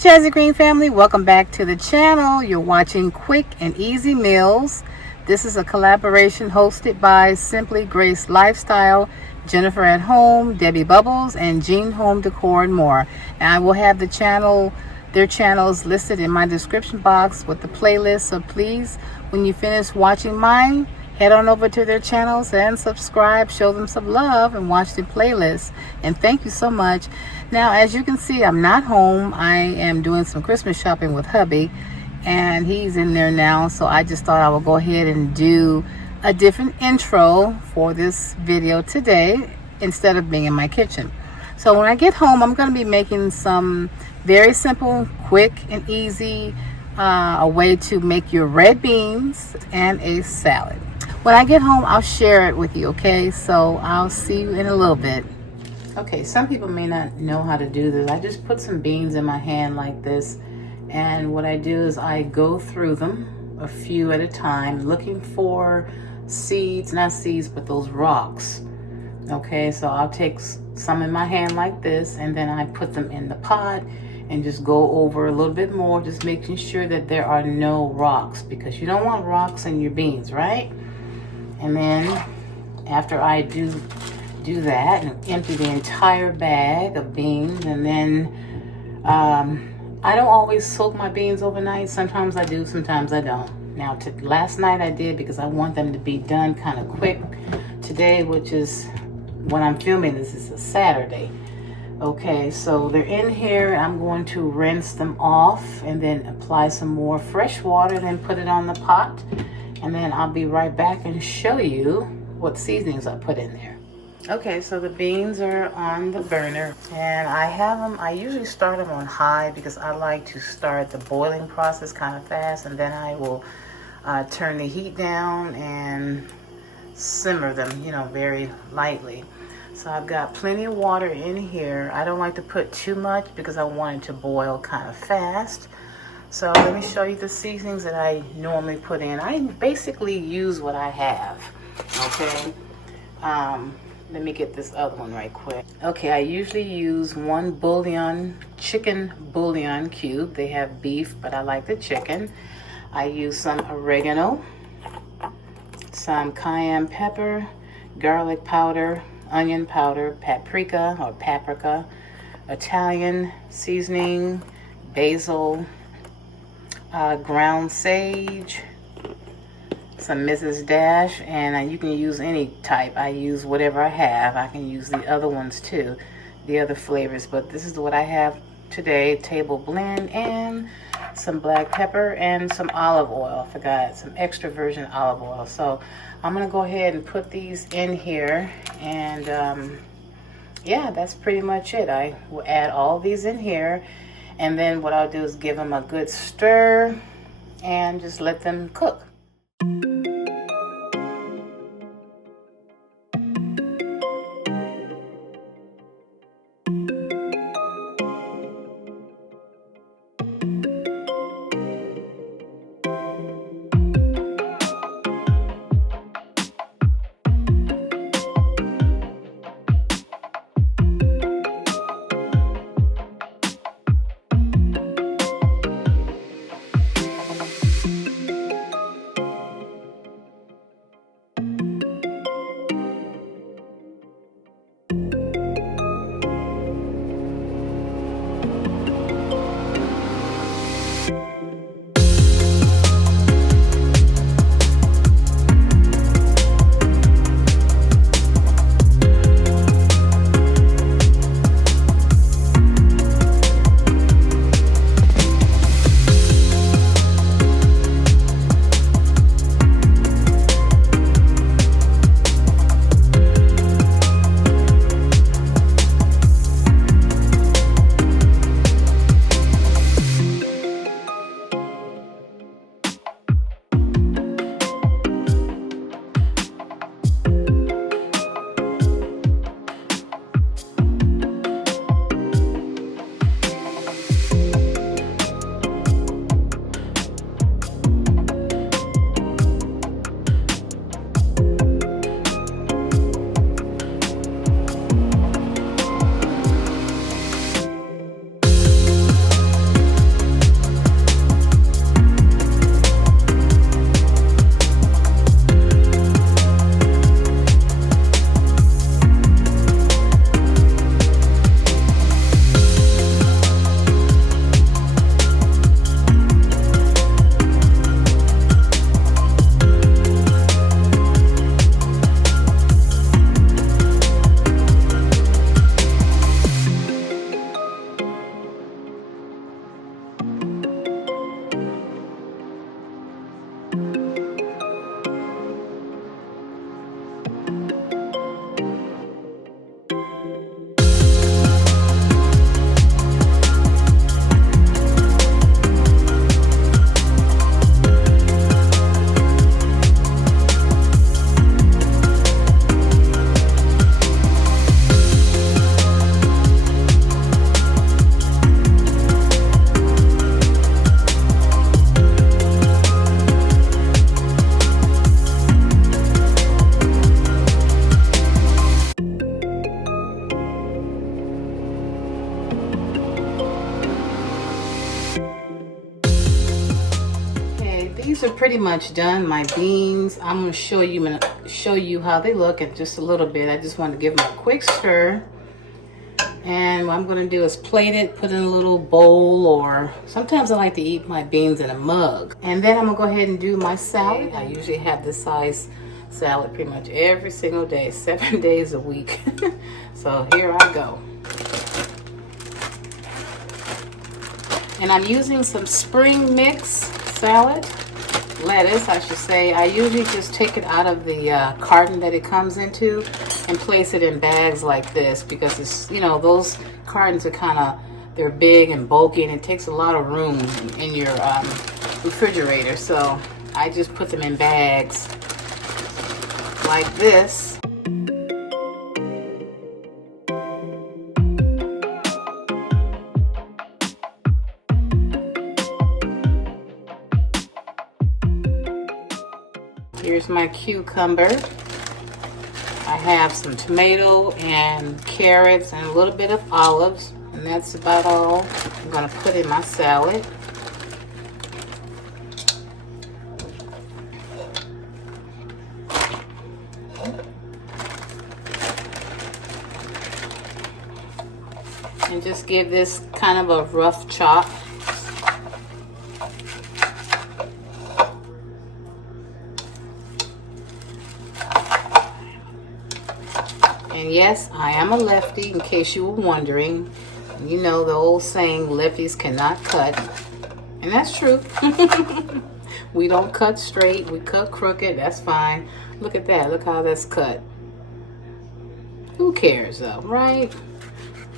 Jazzy Green family, welcome back to the channel. You're watching Quick and Easy Meals. This is a collaboration hosted by Simply Grace Lifestyle, Jennifer at Home, Debbie Bubbles, and Jean Home Decor and more. And I will have their channels listed in my description box with the playlist. So please, when you finish watching mine, head on over to their channels and subscribe, show them some love, and watch the playlist. And thank you so much. Now, as you can see, I'm not home. I am doing some Christmas shopping with hubby, and he's in there now. So I just thought I would go ahead and do a different intro for this video today instead of being in my kitchen. So when I get home, I'm going to be making some very simple, quick, and easy a way to make your red beans and a salad. When I get home, I'll share it with you, okay? So I'll see you in a little bit. Okay, some people may not know how to do this. I just put some beans in my hand like this, and what I do is I go through them a few at a time, looking for seeds, not seeds, but those rocks. Okay, so I'll take some in my hand like this, and then I put them in the pot and just go over a little bit more, just making sure that there are no rocks, because you don't want rocks in your beans, right? And then after I do that and empty the entire bag of beans, and then I don't always soak my beans overnight. Sometimes I do, sometimes I don't. Now last night I did because I want them to be done kind of quick. Today, which is when I'm filming this, is a Saturday. Okay, so they're in here. I'm going to rinse them off and then apply some more fresh water, then put it on the pot. And then I'll be right back and show you what seasonings I put in there. Okay, so the beans are on the burner, and I usually start them on high because I like to start the boiling process kind of fast, and then I will turn the heat down and simmer them, very lightly. So I've got plenty of water in here. I don't like to put too much because I want it to boil kind of fast. So let me show you the seasonings that I normally put in. I basically use what I have, okay? Let me get this other one right quick. Okay, I usually use one chicken bouillon cube. They have beef, but I like the chicken. I use some oregano, some cayenne pepper, garlic powder, onion powder, paprika, Italian seasoning, basil, ground sage, some Mrs. Dash, and you can use any type. I use whatever I have. I can use the other ones too, the other flavors, but this is what I have today. Table blend, and some black pepper and some olive oil. I forgot, some extra virgin olive oil. So I'm gonna go ahead and put these in here, and yeah, that's pretty much it. I will add all these in here, and then what I'll do is give them a good stir and just let them cook. These are pretty much done, my beans. I'm going to show you how they look in just a little bit. I just want to give them a quick stir. And what I'm going to do is plate it, put it in a little bowl, or sometimes I like to eat my beans in a mug. And then I'm going to go ahead and do my salad. I usually have this size salad pretty much every single day, 7 days a week. So here I go. And I'm using some spring mix salad, lettuce I should say. I usually just take it out of the carton that it comes into and place it in bags like this, because it's, you know, those cartons are kind of, they're big and bulky and it takes a lot of room in your refrigerator. So I just put them in bags like this. Here's my cucumber. I have some tomato and carrots and a little bit of olives, and that's about all I'm going to put in my salad. And just give this kind of a rough chop. And yes, I am a lefty, in case you were wondering. You know the old saying, lefties cannot cut. And that's true. We don't cut straight, we cut crooked, that's fine. Look at that, look how that's cut. Who cares though, right?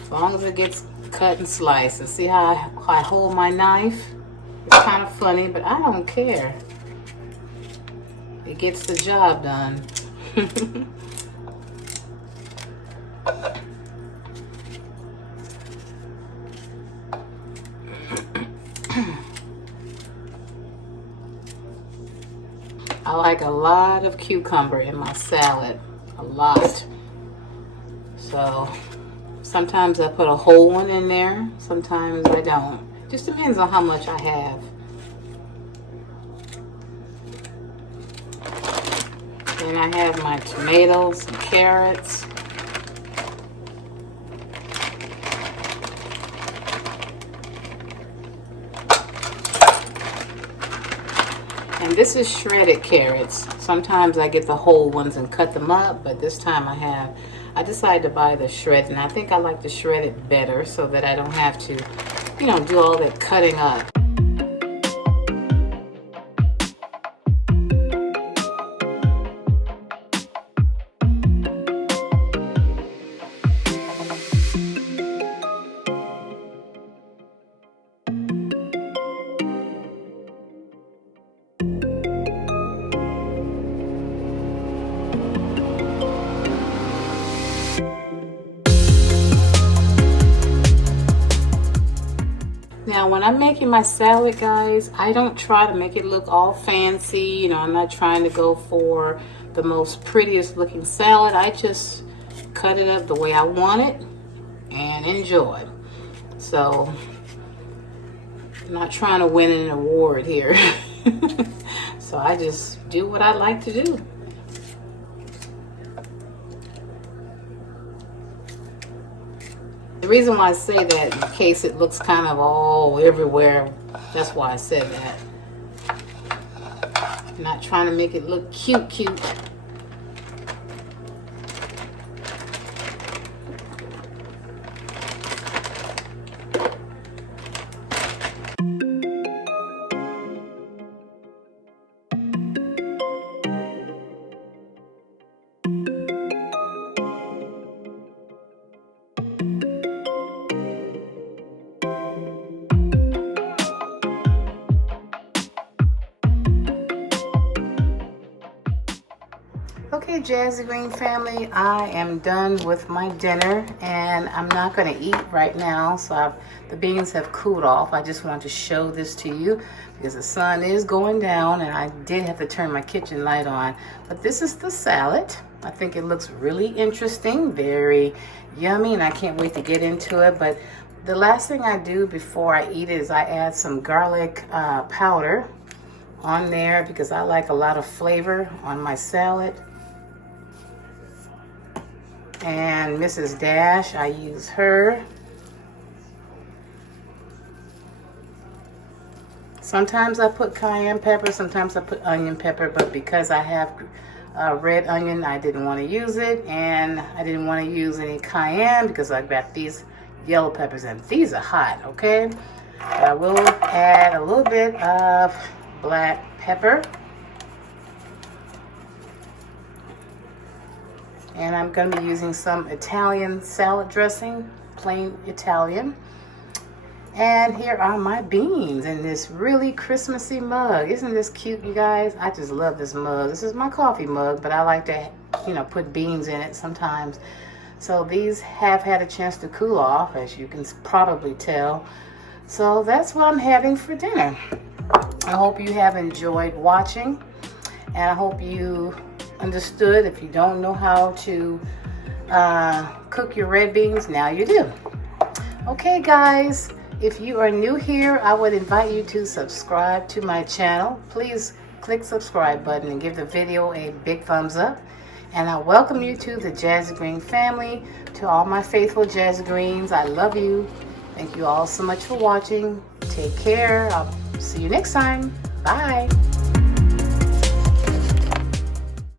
As long as it gets cut and sliced. And see how I hold my knife? It's kind of funny, but I don't care. It gets the job done. I like a lot of cucumber in my salad, a lot. So sometimes I put a whole one in there, sometimes I don't. Just depends on how much I have. Then I have my tomatoes and carrots. And this is shredded carrots. Sometimes I get the whole ones and cut them up, but this time I decided to buy the shred, and I think I like to shred it better so that I don't have to, you know, do all that cutting up. Now, when I'm making my salad, guys, I don't try to make it look all fancy. You know, I'm not trying to go for the most prettiest looking salad. I just cut it up the way I want it and enjoy. So, I'm not trying to win an award here. So I just do what I like to do. The reason why I say that, in case it looks kind of all everywhere, that's why I said that. I'm not trying to make it look cute. Okay, Jazzy Green family, I am done with my dinner, and I'm not going to eat right now, so the beans have cooled off. I just want to show this to you because the sun is going down, and I did have to turn my kitchen light on. But this is the salad. I think it looks really interesting, very yummy, and I can't wait to get into it. But the last thing I do before I eat it is I add some garlic powder on there because I like a lot of flavor on my salad. And Mrs. Dash, I use her. Sometimes I put cayenne pepper, sometimes I put onion pepper, but because I have red onion, I didn't want to use it, and I didn't want to use any cayenne because I got these yellow peppers, and these are hot, okay? But I will add a little bit of black pepper. And I'm going to be using some Italian salad dressing, plain Italian. And here are my beans in this really Christmassy mug. Isn't this cute, you guys? I just love this mug. This is my coffee mug, but I like to, you know, put beans in it sometimes. So these have had a chance to cool off, as you can probably tell. So that's what I'm having for dinner. I hope you have enjoyed watching, and I hope you understood. If you don't know how to cook your red beans, now you do. Okay, guys. If you are new here, I would invite you to subscribe to my channel. Please click subscribe button and give the video a big thumbs up. And I welcome you to the Jazzy Green family. To all my faithful Jazzy Greens, I love you. Thank you all so much for watching. Take care. I'll see you next time. Bye.